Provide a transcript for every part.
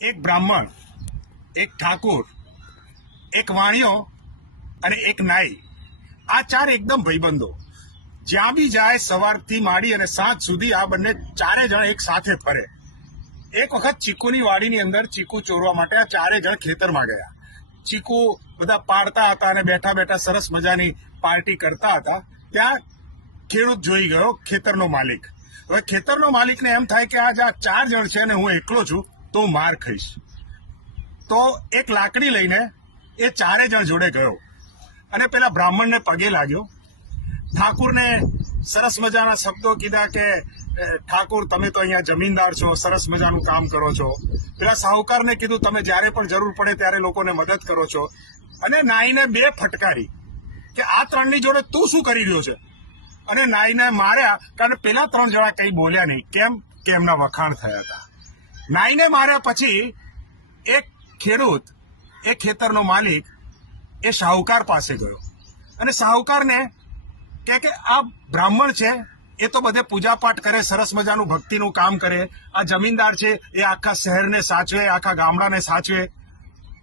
એક બ્રાહ્મણ, એક ઠાકુર, એક વાણિયો અને એક નાઈ. આ ચાર એકદમ ભાઈબંધો. જ્યાં બી જાય સવારથી માંડી અને સાંજ સુધી આ બંને ચારે જણ એક સાથે ફરે. એક વખત ચીકુની વાડીની અંદર ચીકુ ચોરવા માટે આ ચારે જણ ખેતરમાં ગયા. ચીકુ બધા પાડતા હતા અને બેઠા બેઠા સરસ મજાની પાર્ટી કરતા હતા. ત્યાં ખેડૂત જોઈ ગયો ખેતરનો માલિક. હવે ખેતરનો માલિકને એમ થાય કે આ ચાર જણ છે અને હું એકલો છું. તો માર ખાઈશ. તો એક લાકડી લઈને એ ચારે જણ જોડે ગયો. અને પેલા બ્રાહ્મણને પગે લાગ્યો. ઠાકુરને સરસ મજાના શબ્દો કીધા કે "એ, ઠાકુર તમે તો અહીંયા જમીનદાર છો સરસ મજાનું કામ કરો છો. પેલા સાહુકારને કીધું તમે જ્યારે પણ જરૂર પડે ત્યારે લોકોને મદદ કરો છો. અને નાઈને બે ફટકારી કે આ ત્રણની જોડે તું શું કરી રહ્યો છે? અને નાઈને માર્યા કારણ પેલા ત્રણ જણા કઈ બોલ્યા નહીં. કેમ? કે એમના વખાણ થયા હતા. નાઈને માર્યા પછી એક ખેડૂત એ ખેતરનો માલિક એ શાહુકાર પાસે ગયો. અને શાહુકારને કે કે આ બ્રાહ્મણ છે, એ તો બધે પૂજાપાઠ કરે, સરસ મજાનું ભક્તિનું કામ કરે, આ જમીનદાર છે, એ આખા શહેરને સાચવે, આખા ગામડાને સાચવે.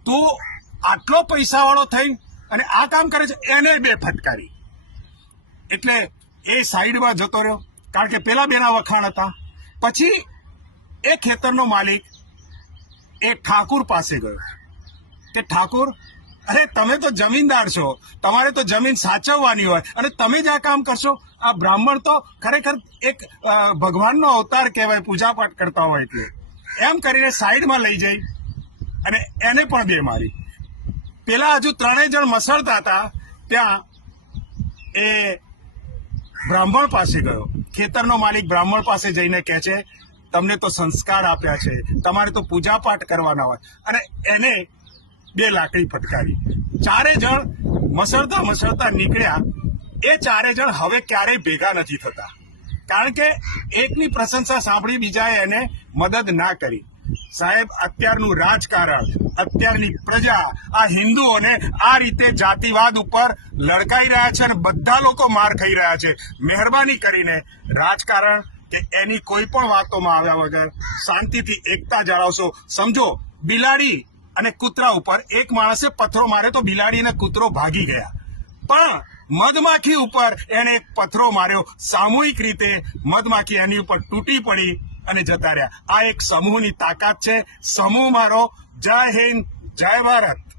તું આટલો પૈસાવાળો થઈ અને આ કામ કરે છે, એને બે ફટકારી. એટલે એ સાઈડમાં જતો રહ્યો. કારણ કે પેલા બેના વખાણ હતા. પછી એ ખેતરનો માલિક એ ઠાકુર પાસે ગયો. કે ઠાકુર, અરે, તમે તો જમીનદાર છો. તમારે તો જમીન સાચવવાની હોય અને તમે જ આ કામ કરશો. આ બ્રાહ્મણ તો ખરેખર એક ભગવાનનો અવતાર કહેવાય, પૂજાપાઠ કરતા હોય એટલે. એમ કરીને સાઈડમાં લઈ જઈ અને એને પણ બે મારી. પેલા હજુ ત્રણેય જણ મસળતા હતા. ત્યાં એ બ્રાહ્મણ પાસે ગયો. ખેતરનો માલિક બ્રાહ્મણ પાસે જઈને કહે છે તમને તો સંસ્કાર આપ્યા છે. તમારે તો પૂજાપાઠ કરવાના હોય. અને એને બે લાકડી ફટકારી. ચારે જણ મસળતા મસળતા નીકળ્યા. એ ચારે જણ હવે ક્યારેય ભેગા નથી થતા. કારણ કે એકની પ્રશંસા સાંભળી બીજાએ એને મદદ ના કરી. સાહેબ, અત્યારનું રાજકારણ, અત્યારની પ્રજા, આ હિન્દુઓને આ રીતે જાતિવાદ ઉપર લડકાઈ રહ્યા છે અને બધા લોકો માર ખાઈ રહ્યા છે. મહેરબાની કરીને રાજકારણ કે એની કોઈ પણ વાતોમાં આવ્યા વગર શાંતિથી એકતા જાળવશો. સમજો, બિલાડી અને કૂતરા ઉપર એક માણસે પથ્થરો મારે તો બિલાડી અને કૂતરો ભાગી ગયા. પણ મધમાખી ઉપર એને એક પથ્થરો માર્યો. સામૂહિક રીતે મધમાખી એની ઉપર તૂટી પડી અને જતા રહ્યા. આ એક સમૂહની તાકાત છે. સમૂહ મારો. જય હિન્દ, જય ભારત.